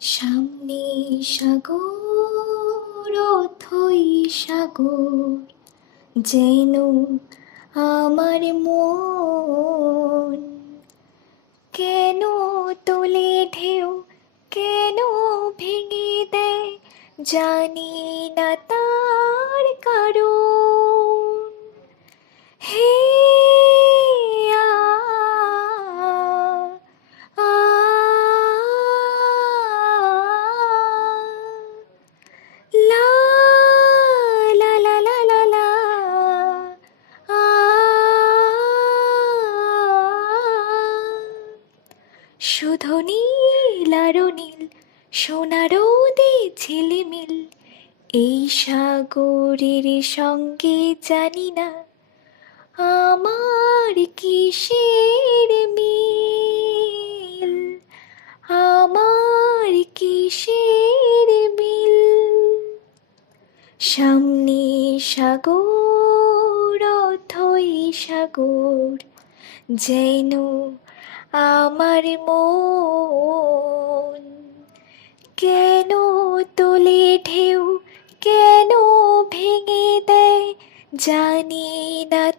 সামনে সাগর, অথই সাগর, যেন আমার মন। কেন তোলে ঢেউ, কেন ভেঙে দেয়, জানি না তার কারণ। হে আ, আ, লা লা লা লা লা লা, আ, শুধু নীল আরো নীল, সোনারো দে ঝিলিমিল, এই সাগরের সঙ্গে জানি না আমার কিসের মিল, আমার কিসের মিল। সামনে সাগর, অথই সাগর, যেন আমার মন। কেন তোলে ঢেউ, কেন ভেঙে দেয়, জানি না